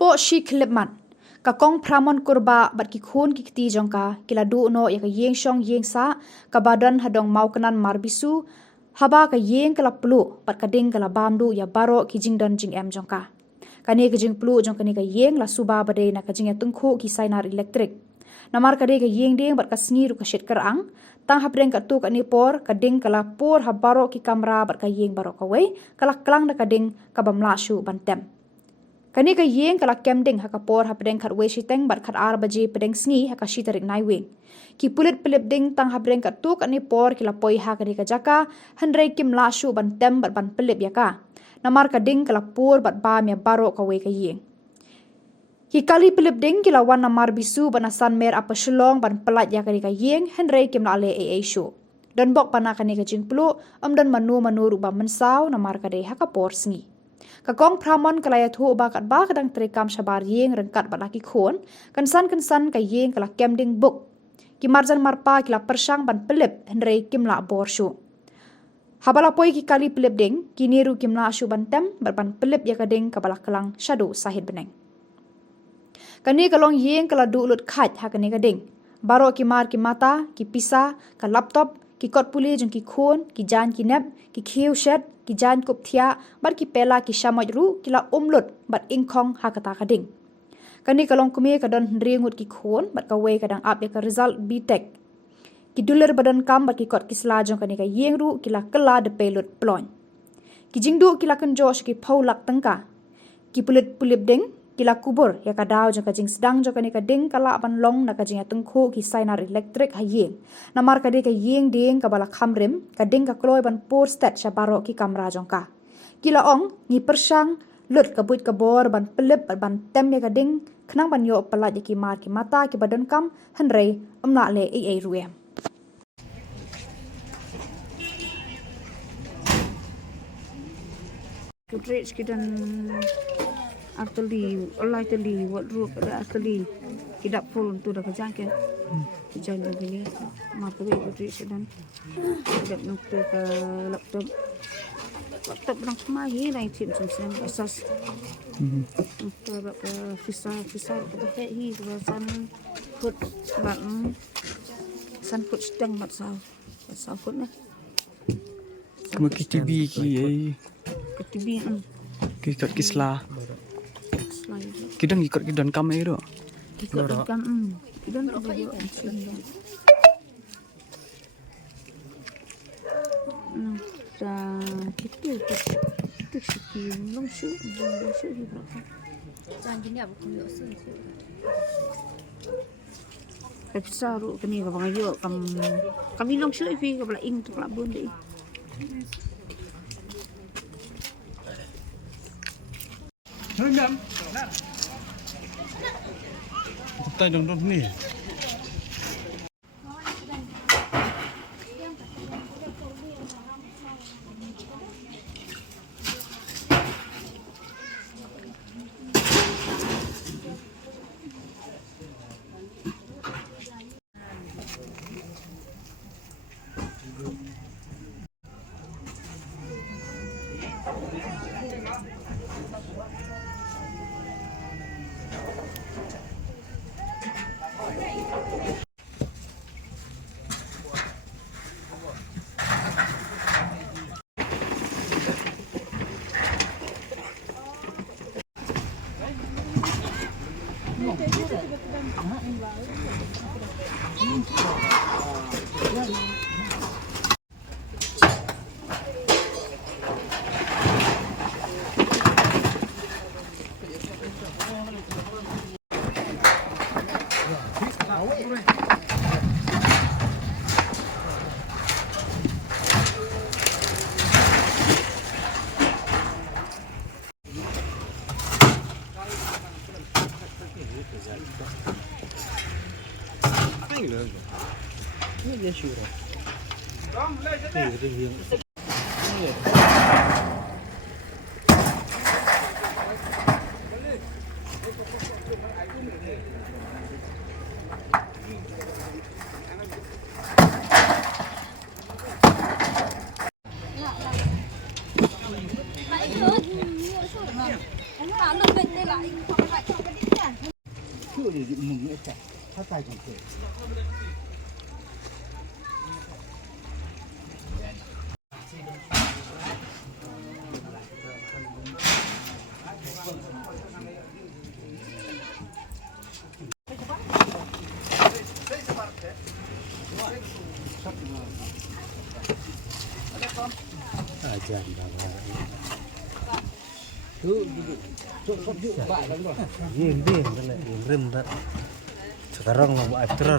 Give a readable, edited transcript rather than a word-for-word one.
hapoh shikhyllipmat ka Kong Phramon Kurbah bat ki khun ki kti jongka kila du no ya ka iingshong iingsah kaba Dong Mawknan Marbisu haba ka iing kala pluh bat ka ding kala Bamduh ya baroh ki jingdon jingem jongka kani ka jingpluh jongka ni ka iing la suba badei na ka jingiatyngkhuh ki sainar elektric Namar ka ka iingdieng bat ka sngi ru ka kyrang Tang hapdeng ka tu ka ni por ka ding kala por ha baroh ki kamera bat ka iing baroh ka wei kala klang na ka ding ka bamlashu bantem Kani ka iing kala kemding hakapor hapdeng khat we shiteng bat khat ar baji pedeng sngi haka shitarik nai wing. Ki pulit pilip ding tang hapdeng kat tu kat ni por kila poi ha kani ka jaka handrei kim la shu ban tem bat ban pilip yaka. Namar ka ding kala por bat ba mya baroh ka we ka iing. Ki kali pilip ding kila wan Marbisu ban San Mer apa Shillong ban pelat ya kani ka iing handrei kim la ale shu. Dan bok pana kani ka jingpluh dan manu ruba mensau namar ka dei hakapor sngi. Ka Kong Phramon kalaya thu ba kat ba kadang terekam sabar iing rengkat bat laki khun kansan ka iing kala kemding buk ki marjan marpa kila persang ban pelip hendrei kimla bor shu habala poi ki kali pelip ding ki niru kimla shu ban tem ban pelip ya kading kabala kelang shadu sahid beneng kani kalong iing kala du ulut khat ha kani kading baroh ki mar ki mata ki pisa ka laptop ki kot puli jong ki khun ki jan ki nep ki khiu shet ki jan kup thia bat ki pela ki shamoj ru kila umlut bat iingshong ha kata kading kani kalong kumi kadon ringut ki khun bat ka we kadang up ya ka result btech ki duler badan kam bat ki kot ki sla jong kani ka iing ru kila kela de pelut plon ki jingdu kila kan josh ki phaulak tangka ki pulit pulip ding kila kubur ya ka daw jong ka jing sedang jong kani ka ding kala ban long na ka jingiatyngkhuh ki sainar elektric ha iing namar ka de ka iingdieng ka bala khamrim ka ding ka kloi ban por stat sha baroh ki kamera jong ka kila ong ni persang lut ka buit ka bor ban pelip ban tem ya ka ding khnang ban yo palat ya ki mar ki mata ki badan kam hanrei amna le ruem Kudrich kidan arteli olai teli wat rup ada arteli kidak full tu dah kerja ke kerja lagi mak tu kudrich kidan kidak nak ke laptop nang semai lain tim sem asas untuk visa ke hi san put san put sedang mat sao put nah Maki TV ki TV ki kat kisla kidang ikut kidan kamera ikut kan kidan apa yo kita Shillong shu hi berapa jangan gini aku kau sih Pepsa ru kini ka bang yo kami long shu fi ka bla ing tu la bun dei tay dong ni Ajan banget. Iingdieng kan iingrim tak. Sekarang mau aktor.